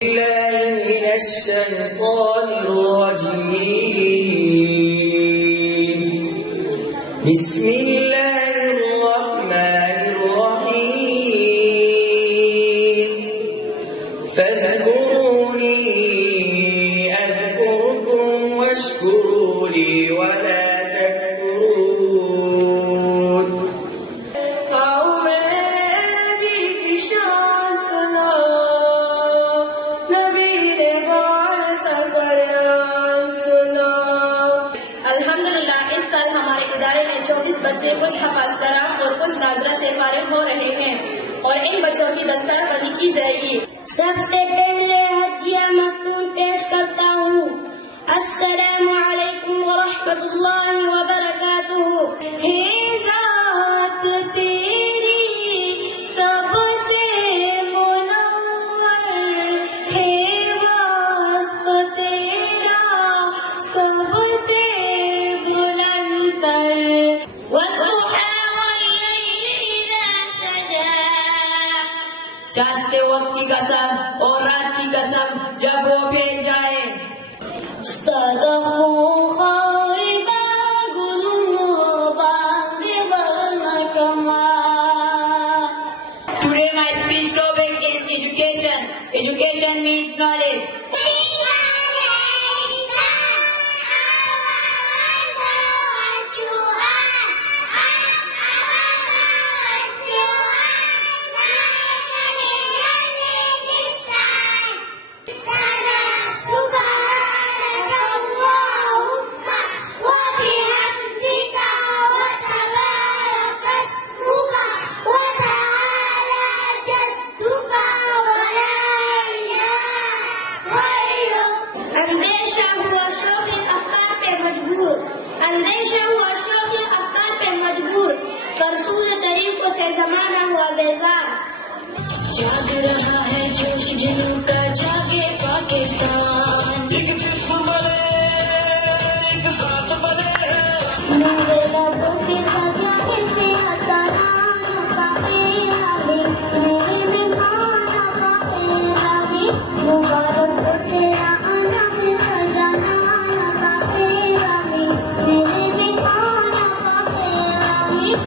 من الشيطان الرجيم. بسم الله الرحمن الرحيم. فاذكروني أذكركم واشكروا لي ولا تكفرون. अल्हम्दुलिल्लाह, इस साल हमारे इदारे में 24 बच्चे कुछ हफ़ाज़ कलाम और कुछ नाज़रा से फारिग हो रहे हैं और इन बच्चों की दस्तारबंदी की जाएगी। सबसे पहले हदिया मसनून पेश करता हूँ। अस्सलामु अलैकुम व रहमतुल्लाहि व बरकातुहू। हे ज़ात तेरी सबसे मुनव्वर, हे वास्फ़ तेरा सबसे बुलंदतर। वद्दुहा वल्लैलि इज़ा सजा, चाँद के वक्त की कसम और रात की कसम जब वो फैल जाए। استدخوا خاربا قلوبا بظلمكما. Today my speech topic is education. Education means knowledge. अंदेशा हुआ शौक़ अफ़कार पे मजबूर, फरसूल करीम को से ज़माना हुआ बेजार। जाग रहा है जोश जुनून का